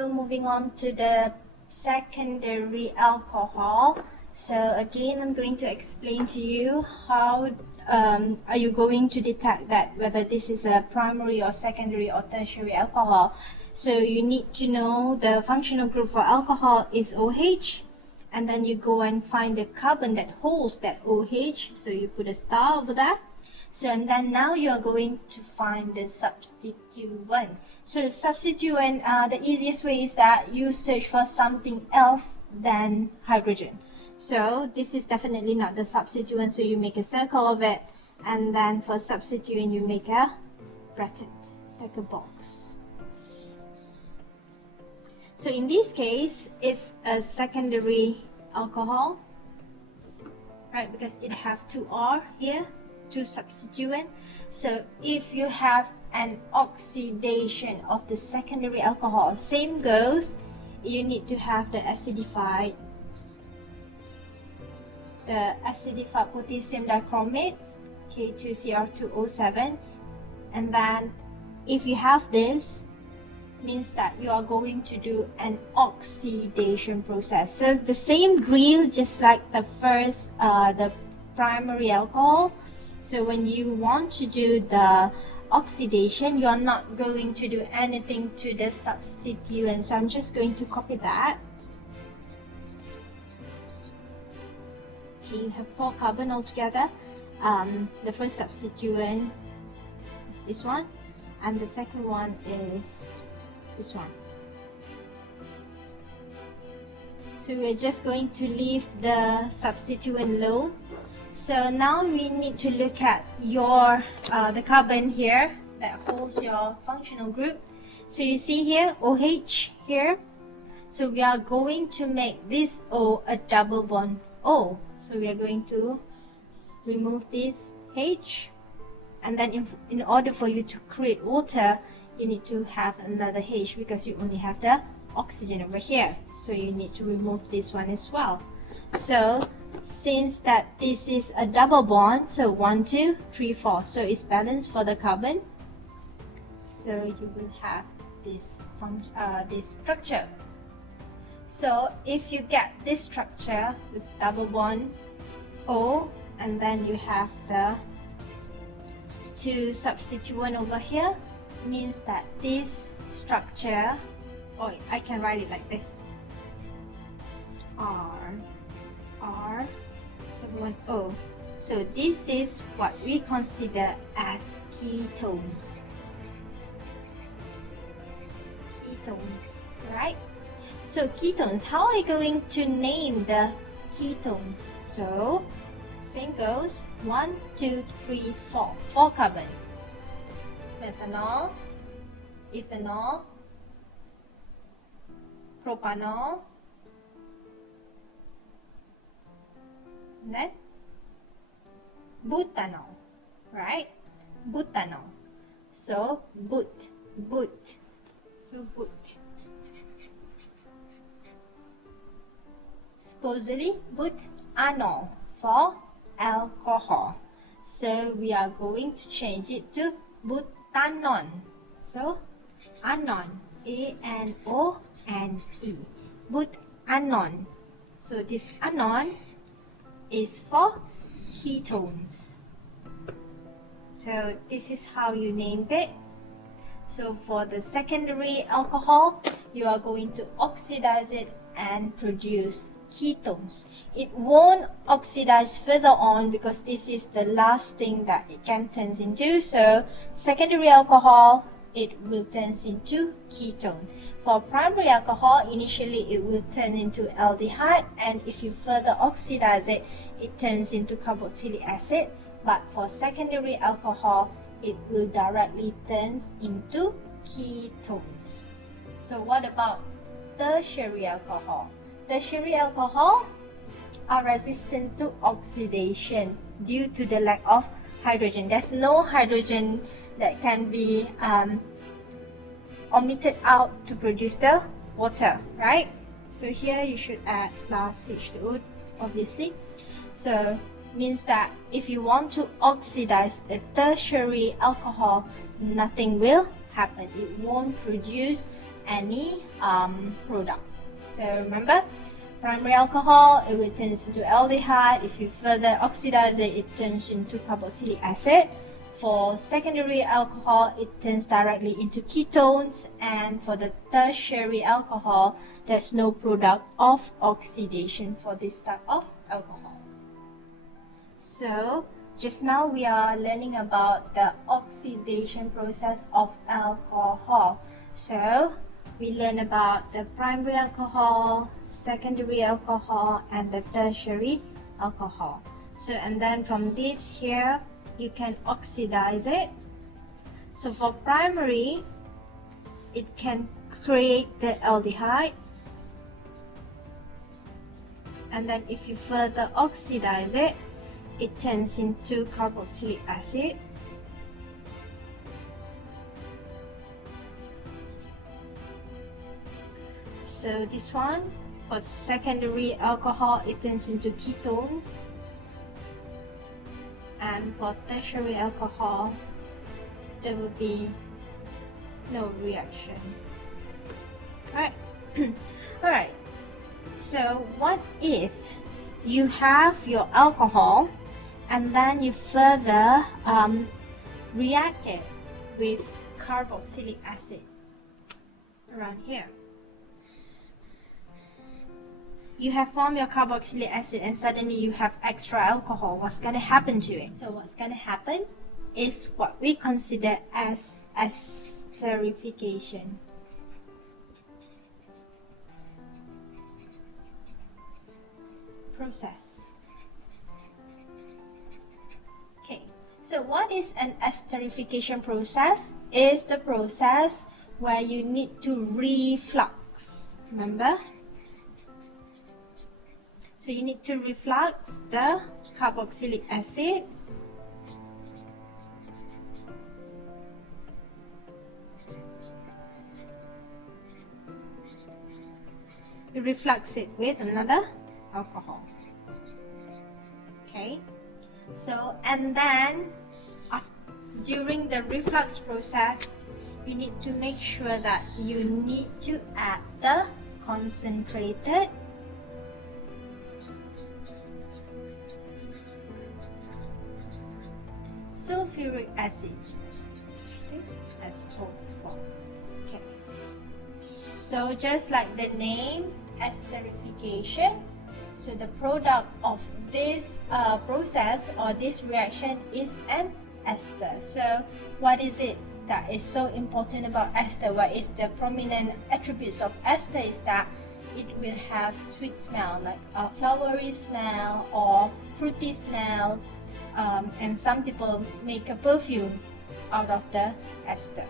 so moving on to the secondary alcohol. So again, I'm going to explain to you how are you going to detect that whether this is a primary or secondary or tertiary alcohol. So you need to know the functional group for alcohol is OH, and then you go and find the carbon that holds that OH, so you put a star over there. So and then now you are going to find the substituent. So the substituent, the easiest way is that you search for something else than hydrogen. So this is definitely not the substituent, so you make a circle of it, and then for substituent you make a bracket, like a box. So in this case, it's a secondary alcohol, right? Because it have 2R here, 2 substituent. So if you have an oxidation of the secondary alcohol, same goes, you need to have the acidified potassium dichromate, K2Cr2O7, and then if you have this, means that you are going to do an oxidation process. So it's the same drill just like the first, the primary alcohol. So when you want to do the oxidation, you are not going to do anything to the substituent. So I'm just going to copy that. Okay, you have 4 carbon altogether. The first substituent is this one, and the second one is this one. So we're just going to leave the substituent alone. So now we need to look at your the carbon here that holds your functional group. So you see here OH here. So we are going to make this O a double bond O. So we are going to remove this H, and then in order for you to create water, you need to have another H because you only have the oxygen over here. So you need to remove this one as well. So since that this is a double bond, so 1, 2, 3, 4, so it's balanced for the carbon. So you will have this structure. So if you get this structure with double bond O, and then you have the 2 substituent over here, means that this structure, or I can write it like this, R, double bond O. So this is what we consider as ketones. Ketones, right? So ketones, how are you going to name the ketones? So same goes, 1, 2, 3, 4, 4 carbon. Methanol, ethanol, propanol, and then butanol, right? Butanol. So but. So but. Supposedly butanol for alcohol. So we are going to change it to butanon. So anon, A-N-O-N-E, butanon. So this anon is for ketones. So this is how you name it. So for the secondary alcohol, you are going to oxidize it and produce ketones. It won't oxidize further on because this is the last thing that it can turn into. So secondary alcohol, it will turn into ketone. For primary alcohol, initially it will turn into aldehyde, and if you further oxidize it, it turns into carboxylic acid. But for secondary alcohol, it will directly turn into ketones. So what about tertiary alcohol? Tertiary alcohol are resistant to oxidation due to the lack of hydrogen. There's no hydrogen that can be omitted out to produce the water, right? So here you should add plus H2O, obviously. So means that if you want to oxidize a tertiary alcohol, nothing will happen. It won't produce any product. So remember, primary alcohol, it will turn into aldehyde. If you further oxidize it, it turns into carboxylic acid. For secondary alcohol, it turns directly into ketones, and for the tertiary alcohol, there's no product of oxidation for this type of alcohol. So just now we are learning about the oxidation process of alcohol. So we learn about the primary alcohol, secondary alcohol, and the tertiary alcohol. So and then from this here, you can oxidize it. So for primary, it can create the aldehyde, and then if you further oxidize it, it turns into carboxylic acid. So this one, for secondary alcohol, it turns into ketones. And for tertiary alcohol, there will be no reaction. Alright. Alright. So what if you have your alcohol and then you further react it with carboxylic acid around here? You have formed your carboxylic acid and suddenly you have extra alcohol. What's going to happen to it? So what's going to happen is what we consider as esterification. Process. Okay, so what is an esterification process? Is the process where you need to reflux. Remember? So you need to reflux the carboxylic acid you reflux it with another alcohol. Okay, so and then during the reflux process, you need to make sure that you need to add the concentrated sulfuric acid, SO4. Okay. So just like the name, esterification. So the product of this process or this reaction is an ester. So what is it that is so important about ester? What is the prominent attributes of ester is that it will have sweet smell, like a flowery smell or fruity smell. And some people make a perfume out of the ester.